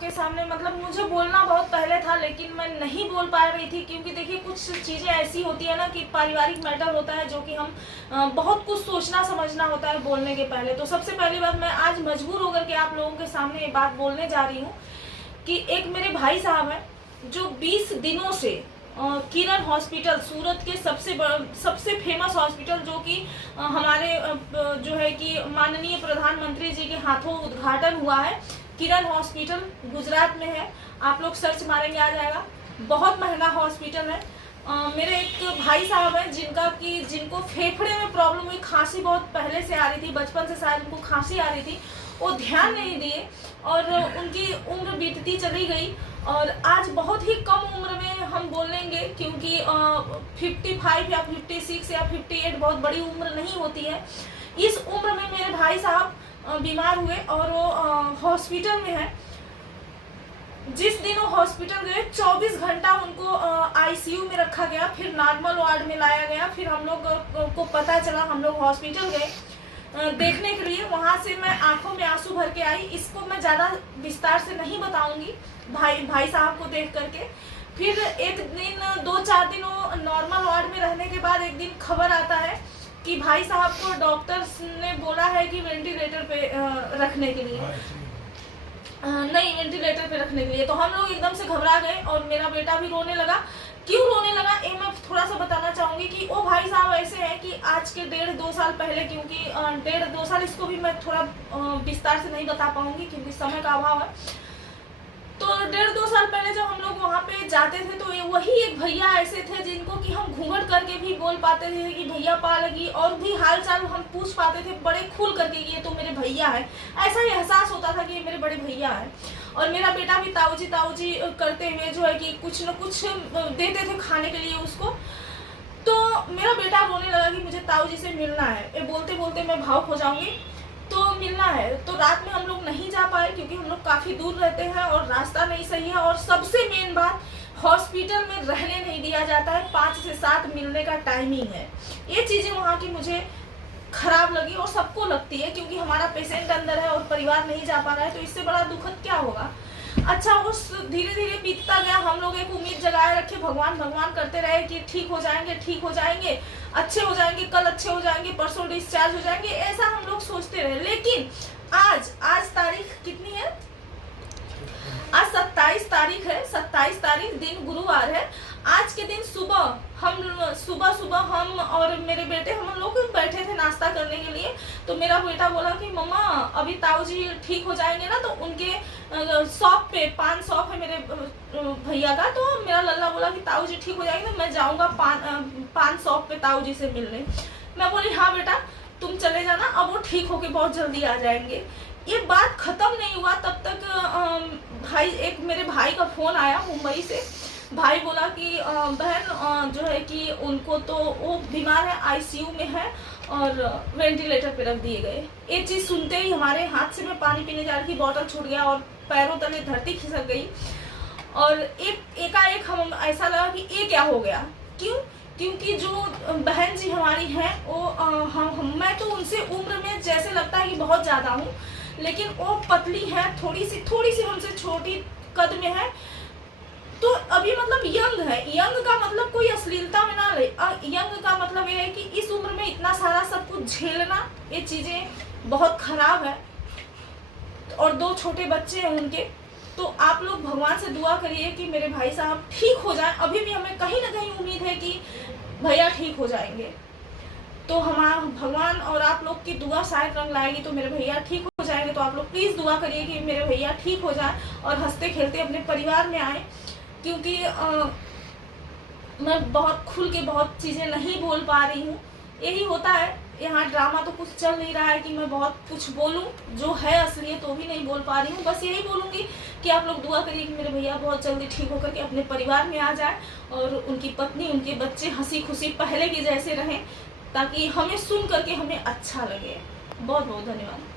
के सामने, मतलब मुझे बोलना बहुत पहले था लेकिन मैं नहीं बोल पा रही थी, क्योंकि देखिए कुछ चीज़ें ऐसी होती है ना कि पारिवारिक मैटर होता है जो कि हम बहुत कुछ सोचना समझना होता है बोलने के पहले। तो सबसे पहली बात, मैं आज मजबूर होकर के आप लोगों के सामने ये बात बोलने जा रही हूँ कि एक मेरे भाई साहब हैं जो 20 दिनों से किरण हॉस्पिटल, सूरत के सबसे फेमस हॉस्पिटल, जो कि हमारे जो है कि माननीय प्रधानमंत्री जी के हाथों उद्घाटन हुआ है। किरण हॉस्पिटल गुजरात में है, आप लोग सर्च मारेंगे आ जाएगा। बहुत महंगा हॉस्पिटल है। मेरे एक भाई साहब हैं जिनको फेफड़े में प्रॉब्लम हुई, खांसी बहुत पहले से आ रही थी, बचपन से शायद उनको खांसी आ रही थी, वो ध्यान नहीं दिए और उनकी उम्र बीतती चली गई। और आज बहुत ही कम उम्र में हम बोलेंगे, क्योंकि 55 या 56 या 58 बहुत बड़ी उम्र नहीं होती है। इस उम्र में मेरे भाई साहब बीमार हुए और वो हॉस्पिटल में है। जिस दिन वो हॉस्पिटल गए 24 घंटा उनको आईसीयू में रखा गया, फिर नॉर्मल वार्ड में लाया गया। फिर हम लोग को पता चला, हम लोग हॉस्पिटल गए देखने के लिए। वहाँ से मैं आंखों में आंसू भर के आई। इसको मैं ज़्यादा विस्तार से नहीं बताऊंगी भाई साहब को देख करके। फिर एक दिन 2-4 दिन वो नॉर्मल वार्ड में रहने के बाद एक दिन खबर आता है कि भाई साहब को डॉक्टर्स ने बोला है कि वेंटिलेटर पे रखने के लिए, नहीं वेंटिलेटर पे रखने के लिए। तो हम लोग एकदम से घबरा गए और मेरा बेटा भी रोने लगा। क्यों रोने लगा ये मैं थोड़ा सा बताना चाहूंगी कि वो भाई साहब ऐसे हैं कि आज के 1.5-2 साल पहले, क्योंकि 1.5-2 साल इसको भी मैं थोड़ा विस्तार से नहीं बता पाऊंगी क्योंकि समय का अभाव है। तो 1.5-2 साल पहले जब हम लोग वहाँ पे जाते थे तो वही एक भैया ऐसे थे जिनको कि हम घूंघट करके भी बोल पाते थे कि भैया पा लगी, और भी हाल चाल हम पूछ पाते थे बड़े खुल करके कि ये तो मेरे भैया है। ऐसा ही एहसास होता था कि ये मेरे बड़े भैया है। और मेरा बेटा भी ताऊजी ताऊजी करते हुए जो है कि कुछ न कुछ देते थे खाने के लिए उसको। तो मेरा बेटा रोने लगा कि मुझे ताऊजी से मिलना है। ये बोलते बोलते मैं भावुक हो जाऊंगी, तो मिलना है। तो रात में हम लोग नहीं जा पाए क्योंकि हम लोग काफ़ी दूर रहते हैं और रास्ता नहीं सही है। और सबसे मेन बात, हॉस्पिटल में रहने नहीं दिया जाता है, 5 से 7 मिलने का टाइमिंग है। ये चीज़ें वहाँ की मुझे खराब लगी और सबको लगती है, क्योंकि हमारा पेशेंट अंदर है और परिवार नहीं जा पा रहा है, तो इससे बड़ा दुखद क्या होगा। अच्छा, उस धीरे धीरे बीतता गया। हम लोग एक उम्मीद जगाए रखे, भगवान भगवान करते रहे कि ठीक हो जाएंगे, ठीक हो जाएंगे, अच्छे हो जाएंगे, कल अच्छे हो जाएंगे, परसों डिस्चार्ज हो जाएंगे, ऐसा हम लोग सोचते रहे। लेकिन आज तारीख कितनी है? आज 27 तारीख है। 27 तारीख दिन गुरुवार है। आज के दिन सुबह हम और मेरे बेटे हम लोग बैठे थे नाश्ता करने के लिए। तो मेरा बेटा बोला कि मम्मा अभी ताऊजी ठीक हो जाएंगे ना, तो उनके शॉप पे, पान शॉप है मेरे भैया का, तो मेरा लल्ला बोला कि ताऊजी ठीक हो जाएंगे, मैं जाऊंगा पान शॉप पे ताऊजी से मिलने। मैं बोली हाँ बेटा तुम चले जाना, अब वो ठीक होके बहुत जल्दी आ जाएंगे। ये बात खत्म नहीं हुआ तब तक एक मेरे भाई का फोन आया मुंबई से। भाई बोला कि बहन जो है कि उनको तो वो बीमार है, आईसीयू में है और वेंटिलेटर पे रख दिए गए। ये चीज़ सुनते ही हमारे हाथ से मैं पानी पीने जा रही थी, बॉटल छूट गया और पैरों तले धरती खिसक गई। और एकाएक हम ऐसा लगा कि ये क्या हो गया। क्योंकि जो बहन जी हमारी हैं वो मैं तो उनसे उम्र में जैसे लगता है कि बहुत ज़्यादा हूँ, लेकिन वो पतली है, थोड़ी सी हमसे छोटी कद में है। तो अभी मतलब यंग है। यंग का मतलब कोई अश्लीलता में ना ले, यंग का मतलब ये है कि इस उम्र में इतना सारा सब कुछ झेलना, ये चीज़ें बहुत खराब है। और 2 छोटे बच्चे हैं उनके। तो आप लोग भगवान से दुआ करिए कि मेरे भाई साहब ठीक हो जाएं। अभी भी हमें कहीं ना कहीं उम्मीद है कि भैया ठीक हो जाएंगे। तो हमारा भगवान और आप लोग की दुआ शायद रंग लाएगी तो मेरे भैया ठीक हो जाएंगे। तो आप लोग प्लीज़ दुआ करिए कि मेरे भैया ठीक हो जाए और हंसते खेलते अपने परिवार में आए। क्योंकि मैं बहुत खुल के बहुत चीज़ें नहीं बोल पा रही हूँ। यही होता है, यहाँ ड्रामा तो कुछ चल नहीं रहा है कि मैं बहुत कुछ बोलूँ, जो है असलियत तो भी नहीं बोल पा रही हूँ। बस यही बोलूँगी कि आप लोग दुआ करिए कि मेरे भैया बहुत जल्दी ठीक होकर के अपने परिवार में आ जाए और उनकी पत्नी, उनके बच्चे हंसी खुशी पहले के जैसे रहें, ताकि हमें सुन करके हमें अच्छा लगे। बहुत बहुत धन्यवाद।